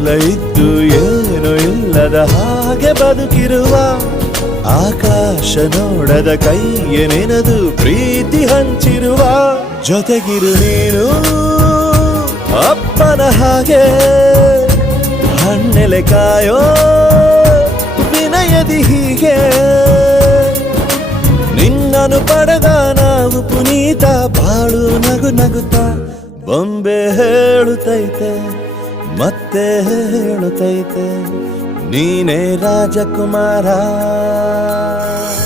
ಎಲ್ಲ ಇದ್ದು ಏನು ಇಲ್ಲದ ಹಾಗೆ ಬದುಕಿರುವ ಆಕಾಶ ನೋಡದ ಕೈಯ ನೆನೆದು ಪ್ರೀತಿ ಹಂಚಿರುವ ಜೊತೆಗಿರು ನೀನು ಅಪ್ಪನ ಹಾಗೆ ಹಣ್ಣೆಲೆ ಕಾಯೋ ವಿನಯದಿ ಹೀಗೆ ನಿನ್ನನು ಪಡೆದ ನಾವು ಪುನೀತ ಬಾಳು ನಗು ನಗುತ್ತಾ ಬೊಂಬೆ ಹೇಳುತ್ತೈತೆ ಮತ್ತೆ ಹೇಳುತ್ತೈತೆ ನೀನೇ ರಾಜಕುಮಾರ.